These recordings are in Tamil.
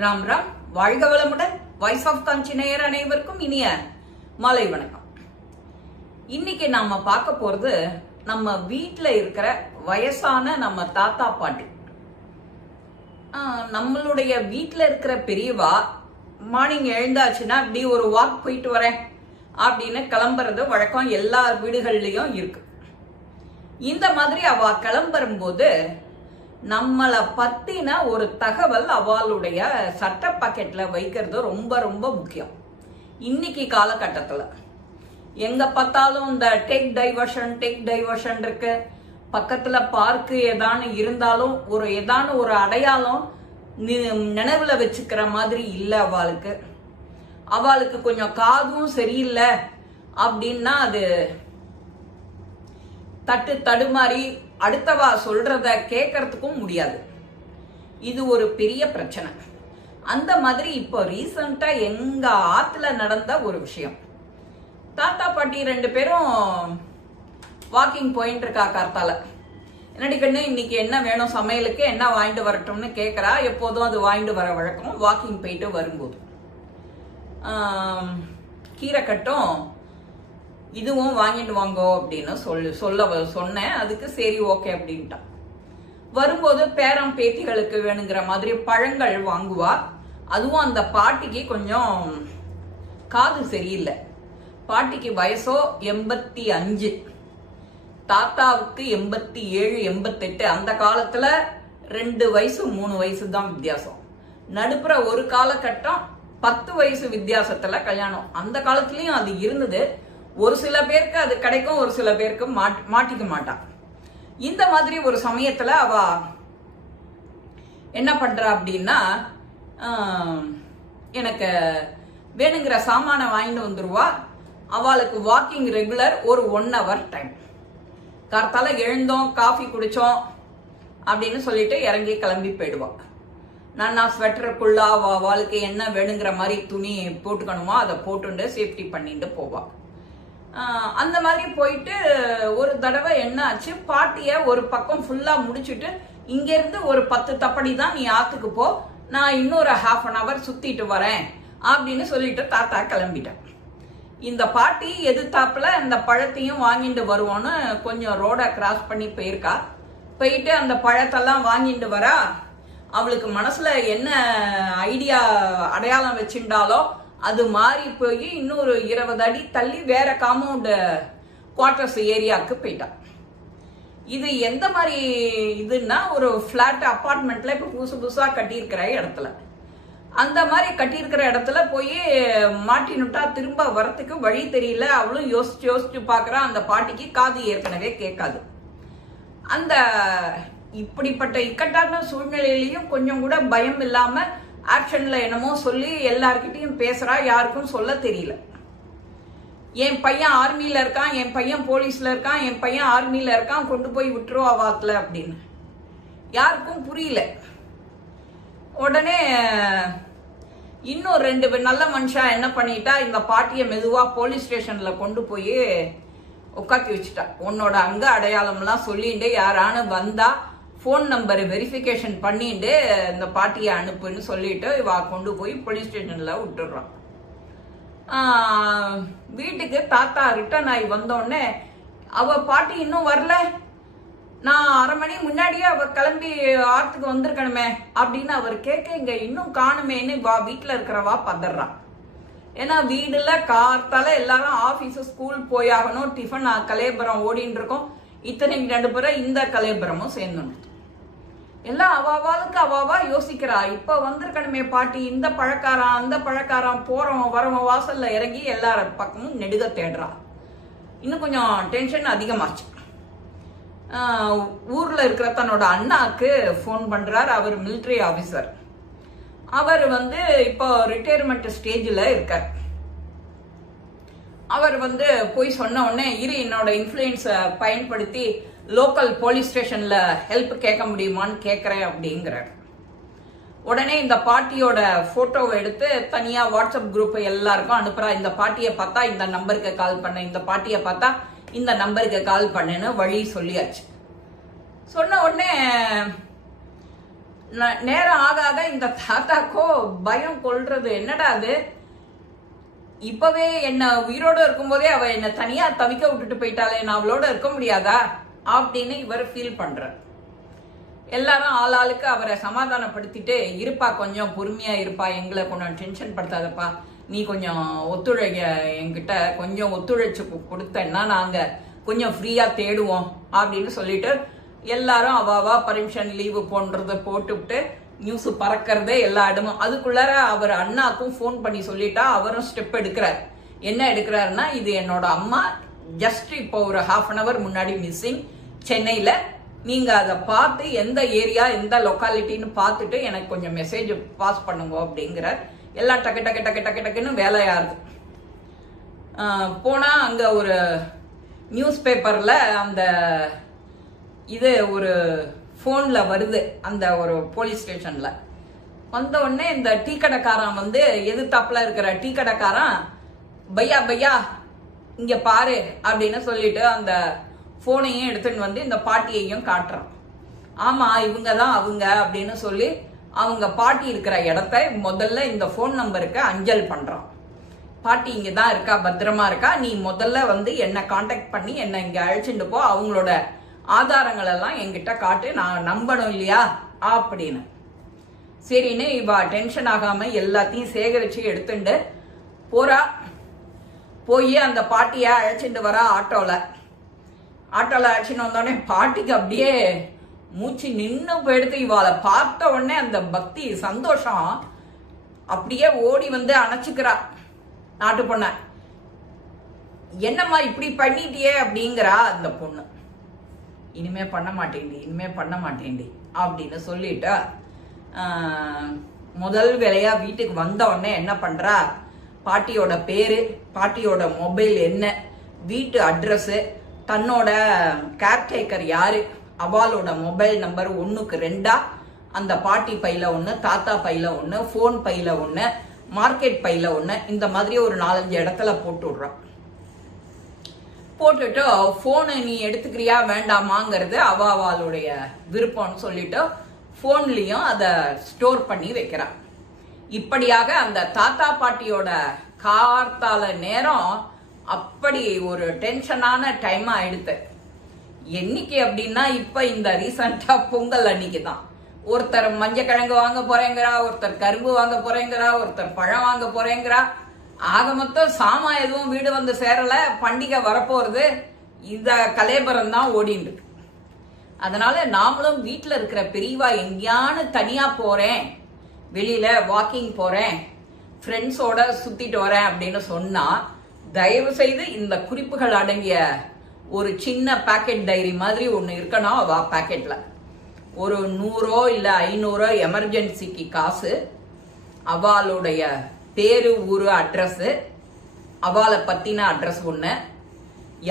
ராம் ராம். வாழ்க வளமுடன். வாய்ஸ் ஆஃப் காஞ்சி நேயர் அனைவருக்கும் இனிய மாலை வணக்கம். இன்னைக்கு நாம பார்க்க போறது நம்ம வீட்டுல இருக்கிற வயசான நம்ம தாத்தா பாட்டி. நம்மளுடைய வீட்டுல இருக்கிற பெரியவா மார்னிங் எழுந்தாச்சுன்னா இப்படி ஒரு வாக் போயிட்டு வரேன் அப்படின்னு கிளம்புறது வழக்கம் எல்லா வீடுகள்லயும் இருக்கு. இந்த மாதிரி அவ கிளம்பும்போது நம்மளை பத்தின ஒரு தகவல் அவளுடைய சட்ட பாக்கெட்ல வைக்கிறது ரொம்ப ரொம்ப முக்கியம். இன்னைக்கு காலகட்டத்துல எங்க பார்த்தாலும் இந்த டேக் டைவர்ஷன் இருக்கு. பக்கத்துல பார்க்கு ஏதானு இருந்தாலும் ஏதான ஒரு அடையாளம் நினைவுல வச்சுக்கிற மாதிரி இல்லை. அவளுக்கு கொஞ்சம் காதும் சரியில்லை அப்படின்னா அது தடுமாறி அடுத்தவா சொல்றத கேட்கறதுக்கும் முடியாது. இது ஒரு பெரிய பிரச்சனை. அந்த மாதிரி இப்போ ரீசண்டா எங்க ஆத்துல நடந்த ஒரு விஷயம். தாத்தா பாட்டி 2 பேரும் வாக்கிங் போயிட்டு இருக்கா கார்த்தால. என்னடி கண்ணு இன்னைக்கு என்ன வேணும் சமையலுக்கு, என்ன வாங்கிட்டு வரட்டும்னு கேட்கறா. எப்போதும் அது வாங்கிட்டு வர வழக்கம் வாக்கிங் போயிட்டு வரும்போது. கீரை கட்டும் இதுவும் வாங்கிட்டு வாங்கோ அப்படின்னு சொன்னேன். அதுக்கு சரி ஓகே அப்படின்ட்டான். வரும்போது பேரம் பேத்திகளுக்கு வேணுங்கிற மாதிரி பழங்கள் வாங்குவா. அதுவும் அந்த பாட்டிக்கு கொஞ்சம் காது சரியில்லை. பாட்டிக்கு வயசோ 85, தாத்தாவுக்கு 87 88. அந்த காலத்துல 2 வயசு 3 வயசு தான் வித்தியாசம். நடுப்புற ஒரு காலகட்டம் 10 வயசு வித்தியாசத்துல கல்யாணம். அந்த காலத்துலயும் அது இருந்தது. ஒரு சில பேருக்கு அது கிடைக்கும், ஒரு சில பேருக்கு மாட்டிக்க மாட்டான். இந்த மாதிரி ஒரு சமயத்துல அவ என்ன பண்றா அப்படின்னா, எனக்கு வேணுங்கிற சாமான வாங்கிட்டு வந்துருவா. அவளுக்கு வாக்கிங் ரெகுலர் ஒரு 1 hour டைம். கார்த்தால எழுந்தோம், காஃபி குடிச்சோம் அப்படின்னு சொல்லிட்டு இறங்கி கிளம்பி போயிடுவா. நான் ஸ்வெட்டருக்குள்ள அவளுக்கு என்ன வேணுங்கிற மாதிரி துணி போட்டுக்கணுமோ அதை போட்டுண்டு சேஃப்டி பண்ணிட்டு போவா. அந்த மாதிரி போயிட்டு ஒரு தடவை என்ன ஆச்சு, பாட்டிய ஒரு பக்கம் ஃபுல்லா முடிச்சுட்டு இங்க இருந்து ஒரு 10 தப்படி தான் நீ ஆத்துக்கு போ, நான் இன்னொரு ½ an hour சுத்திட்டு வரேன் அப்படின்னு சொல்லிட்டு தாத்தா கிளம்பிட்டேன். இந்த பாட்டி எதிர்த்தாப்புல இந்த பழத்தையும் வாங்கிட்டு வருவோன்னு கொஞ்சம் ரோட கிராஸ் பண்ணி போயிருக்கா. போயிட்டு அந்த பழத்தெல்லாம் வாங்கிட்டு வரா. அவளுக்கு மனசுல என்ன ஐடியா அடையாளம் வச்சுட்டாலோ அது மாறி போய் இன்னொரு 20 அடி தள்ளி வேற காம்பவுண்ட் குவார்டர்ஸ் ஏரியாவுக்கு போயிட்டான். இது எந்த மாதிரி இதுன்னா, ஒரு பிளாட் அப்பார்ட்மெண்ட்ல இப்ப புதுசா கட்டியிருக்கிற இடத்துல, அந்த மாதிரி கட்டியிருக்கிற இடத்துல போய் மாட்டினுட்டா திரும்ப வரத்துக்கு வழி தெரியல. அவளும் யோசிச்சு பாக்குறா. அந்த பாட்டிக்கு காது ஏற்கனவே கேட்காது. அந்த இப்படிப்பட்ட இக்கட்டான சூழ்நிலையிலையும் கொஞ்சம் கூட பயம் இல்லாம ஆக்ஷன்ல என்னமோ சொல்லி எல்லார்கிட்டையும் பேசுறா. யாருக்கும் சொல்ல தெரியல. என் பையன் ஆர்மியில இருக்கான், என் பையன் போலீஸ்ல இருக்கான், என் பையன் ஆர்மியில இருக்கான், கொண்டு போய் விட்டுருவா வாத்துல அப்படின்னு யாருக்கும் புரியல. உடனே இன்னும் 2 நல்ல மனுஷா என்ன பண்ணிட்டா, இந்த பாட்டிய மெதுவா போலீஸ் ஸ்டேஷன்ல கொண்டு போய் உட்காத்தி வச்சுட்டா. உன்னோட அங்க அடையாளம்லாம் சொல்லிட்டு யாரானு வந்தா போன் நம்பர் வெரிஃபிகேஷன் பண்ணிட்டு இந்த பாட்டியை அனுப்புன்னு சொல்லிட்டு இவ கொண்டு போய் போலீஸ் ஸ்டேஷன்ல விட்டுடுறான். வீட்டுக்கு தாத்தா ரிட்டர்ன் ஆகி வந்தோடனே அவ பாட்டி இன்னும் வரல, நான் 1/2 மணி முன்னாடியே அவ கிளம்பி ஆத்துக்கு வந்திருக்கணுமே அப்படின்னு அவர் கேட்க, இங்க இன்னும் காணுமேன்னு வீட்டுல இருக்கிறவா பதறான். ஏன்னா வீடுல கார்த்தால எல்லாரும் ஆபீஸ் ஸ்கூல் போயாகணும், டிஃபன் கலையபுரம் ஓடின்னு இருக்கோம். இத்தனைக்கு நடுப்புற இந்த கலையபுரமும் சேர்ந்துடும். எல்லாம் அவாவா யோசிக்கிறா. இப்ப வந்திருக்கணுமே பாட்டி, இந்த பழக்காரன் அந்த பழக்காரன் போறவன் வரவன் வாசல்ல இறங்கி எல்லார பக்கமும் நெடுக தேடுறா. இன்னும் கொஞ்சம் டென்ஷன் அதிகமாச்சு. ஊர்ல இருக்கிற தன்னோட அண்ணாக்கு போன் பண்றார். அவர் மிலிட்டரி ஆபீசர். அவர் இப்போ ரிட்டையர்மெண்ட் ஸ்டேஜ்ல இருக்கார். அவர் போய் சொன்ன உடனே என்னோட இன்ஃப்ளூயன்ஸை பயன்படுத்தி லோக்கல் போலீஸ் ஸ்டேஷன்ல ஹெல்ப் கேட்க முடியுமான்னு கேட்கறேன் அப்படிங்கிறார். உடனே இந்த பாட்டியோட போட்டோவை எடுத்து தனியா வாட்ஸ்அப் குரூப் எல்லாருக்கும் அனுப்புறா. இந்த பாட்டியை பார்த்தா இந்த நம்பருக்கு கால் பண்ண, இந்த பாட்டியை பார்த்தா இந்த நம்பருக்கு கால் பண்ணுன்னு வழி சொல்லியாச்சு. சொன்ன உடனே நேரம் ஆக ஆக இந்த தாத்தாக்கோ பயம் கொள்றது. என்னடா அது, இப்பவே என்ன உயிரோட இருக்கும்போதே அவ என்ன தனியா தவிக்க விட்டுட்டு போயிட்டாலே, நான் அவளோட இருக்க முடியாதா அப்படின்னு இவர் ஃபீல் பண்ற. எல்லாரும் ஆளாளுக்கு அவரை சமாதானப்படுத்திட்டு, இருப்பா கொஞ்சம் பொறுமையா இருப்பா, எங்களை கொஞ்சம் டென்ஷன் படுத்தாதப்பா, நீ கொஞ்சம் ஒத்துழைக்க, என்கிட்ட கொஞ்சம் ஒத்துழைச்சு கொடுத்தேன்னா நாங்க கொஞ்சம் ஃப்ரீயா தேடுவோம் அப்படின்னு சொல்லிட்டு எல்லாரும் அவாவா பர்மிஷன் லீவு போன்றதை போட்டுவிட்டு நியூஸ் பறக்கிறதே எல்லா இடமும். அதுக்குள்ளார அவர் அண்ணாக்கும் ஃபோன் பண்ணி சொல்லிட்டா அவரும் ஸ்டெப் எடுக்கிறார். என்ன எடுக்கிறாருன்னா, இது என்னோட அம்மா ஜஸ்ட் இப்போ ஒரு 1/2 hour முன்னாடி மிஸ்ஸிங் சென்னையில, நீங்க அதை பார்த்து எந்த ஏரியா எந்த லொக்காலிட்டின்னு பார்த்துட்டு எனக்கு கொஞ்சம் மெசேஜ் பாஸ் பண்ணுங்க அப்படிங்கிறார். எல்லாம் டக்கு டக்கு டக்கு டக்கு டக்குன்னு வேலையாருது. போனா அங்க ஒரு நியூஸ் பேப்பர்ல அந்த இது ஒரு போன்ல வருது, அந்த ஒரு போலீஸ் ஸ்டேஷன்ல வந்த உடனே இந்த டீ கடைக்காரன் வந்து எதிர்த்தாப்புல இருக்கிற டீ கடைக்காரன், பையா பையா இங்க பாரு அப்படின்னு சொல்லிட்டு அந்த போனையும் எடுத்துட்டு வந்து இந்த பாட்டியையும் காட்டுறான். ஆமா இவங்க தான் அவங்க அப்படின்னு சொல்லி அவங்க பாட்டி இருக்கிற இடத்த முதல்ல இந்த போன் நம்பருக்கு அஞ்சல் பண்றான். பாட்டி இங்க தான் இருக்கா, பத்திரமா இருக்கா, நீ முதல்ல வந்து என்ன கான்டாக்ட் பண்ணி என்ன இங்க அழைச்சிட்டு போ, அவங்களோட ஆதாரங்கள் எல்லாம் என்கிட்ட காட்டு, நான் நம்பணும் இல்லையா அப்படின்னு. சரின்னு இவ டென்ஷன் ஆகாம எல்லாத்தையும் சேகரிச்சு எடுத்துட்டு போறா. போய் அந்த பாட்டிய அழைச்சிட்டு வரா ஆட்டோல அழைச்சிட்டு வந்தோடனே பாட்டிக்கு அப்படியே மூச்சு நின்னு போயிடுத்து. இவாளை பார்த்த உடனே அந்த பக்தி சந்தோஷம் அப்படியே ஓடி வந்து அணைச்சுக்கிறா நாட்டு பொண்ண. என்னம்மா இப்படி பண்ணிட்டியே அப்படிங்கிறா அந்த பொண்ணு. இனிமே பண்ண மாட்டேன்டி அப்படின்னு சொல்லிட்டு முதல் வேலையா வீட்டுக்கு வந்த உடனே என்ன பண்றா, பாட்டியோட பேரு, பாட்டியோட மொபைல் என்ன, வீட்டு அட்ரஸ், தன்னோட கேர்டேக்கர் யாரு, அவளோட மொபைல் நம்பர் 1க்கு 2 அந்த பாட்டி பையில 1, தாத்தா பையில 1, போன் பையில 1, மார்க்கெட் பையில 1, இந்த மாதிரி ஒரு 4-5 இடத்துல போட்டு விடுறான். போட்டுட்டு போனு நீ எடுத்துக்கிறியா வேண்டாமாங்கிறது அவளுடைய விருப்பம்னு சொல்லிட்டு போன்லயும் அதை ஸ்டோர் பண்ணி வைக்கிறான். இப்படியாக அந்த தாத்தா பாட்டியோட கார்த்தால நேரம் அப்படி ஒரு டென்ஷனான டைமா ஆயிடுத்து. என்னைக்கு அப்படின்னா இப்ப இந்த ரீசெண்டா பொங்கல் அன்னைக்கு தான். ஒருத்தர் மஞ்சள் கிழங்கு வாங்க போறேங்கிறா, ஒருத்தர் கரும்பு வாங்க போறேங்கிறா, ஒருத்தர் பழம் வாங்க போறேங்கிறா. ஆக மொத்தம் சாமா எதுவும் வீடு வந்து சேரல, பண்டிகை வரப்போறது, இந்த கலேபரம் தான் ஓடிட்டு இருக்கு. அதனால நாமளும் வீட்டுல இருக்கிற பெரியவா எங்கேயானு தனியா போறேன், வெளியில வாக்கிங் போறேன், ஃப்ரெண்ட்ஸோட சுத்திட்டு வரேன் அப்படின்னு சொன்னா தயவு செய்து இந்த குறிப்புகள் அடங்கிய ஒரு சின்ன பாக்கெட் டைரி மாதிரி ஒண்ணு இருக்கணும். அவ பாக்கெட்ல ஒரு 100 இல்ல 500 எமர்ஜென்சிக்கு காசு, அவளுடைய பேரு, ஊரு, அட்ரஸ், அவளை பத்தின அட்ரஸ் ஒண்ணு,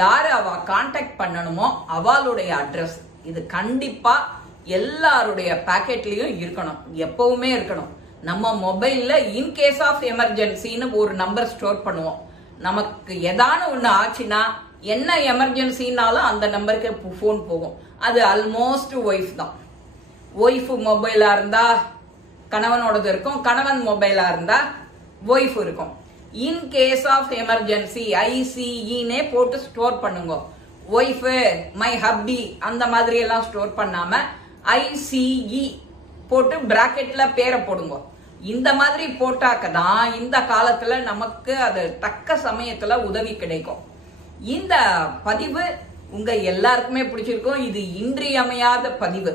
யாரு அவ கான்டாக்ட் பண்ணணுமோ அவளுடைய அட்ரஸ், இது கண்டிப்பா எல்லாருடைய பாக்கெட்லயும் இருக்கணும், எப்பவுமே இருக்கணும். நம்ம மொபைல்ல இன்கேஸ் ஆஃப் எமர்ஜென்சின்னு ஒரு நம்பர் ஸ்டோர் பண்ணுவோம். நமக்கு ஏதான ஒண்ணு ஆச்சுன்னா என்ன எமர்ஜென்சினாலும் அந்த நம்பருக்கு போன் போகும். அது ஆல்மோஸ்ட் ஒய்ஃப் தான். ஒய்ஃப் மொபைலா இருந்தா கணவனோடது இருக்கும், கணவன் மொபைலா இருந்தா ஒய்ஃப் இருக்கும். இன் கேஸ் ஆஃப் எமர்ஜென்சி ஐசிஇனே போட்டு ஸ்டோர் பண்ணுங்க. ஒய்ஃப், மை ஹப்பி அந்த மாதிரி எல்லாம் ஸ்டோர் பண்ணாம ஐசிஇ போட்டு பிராக்கெட்ல பேரை போடுங்க. இந்த மாதிரி போட்டாக்கதான் இந்த காலத்துல நமக்கு அது தக்க சமயத்துல உதவி கிடைக்கும். இந்த பதிவு உங்க எல்லாருக்குமே பிடிச்சிருக்கும். இது இன்றியமையாத பதிவு.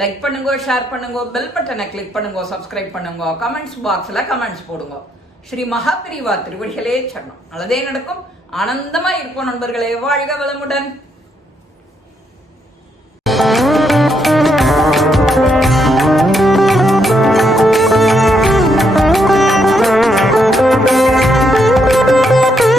லைக் பண்ணுங்க, ஷேர் பண்ணுங்க, பெல் பட்டனை கிளிக் பண்ணுங்க, சப்ஸ்கிரைப் பண்ணுங்க, கமெண்ட்ஸ் பாக்ஸ்ல கமெண்ட்ஸ் போடுங்க. ஸ்ரீ மகாபிரிவா திருவடிகளே சரணம். நல்லதே நடக்கும். ஆனந்தமா இருப்போம் நண்பர்களே. வாழ்க வளமுடன்.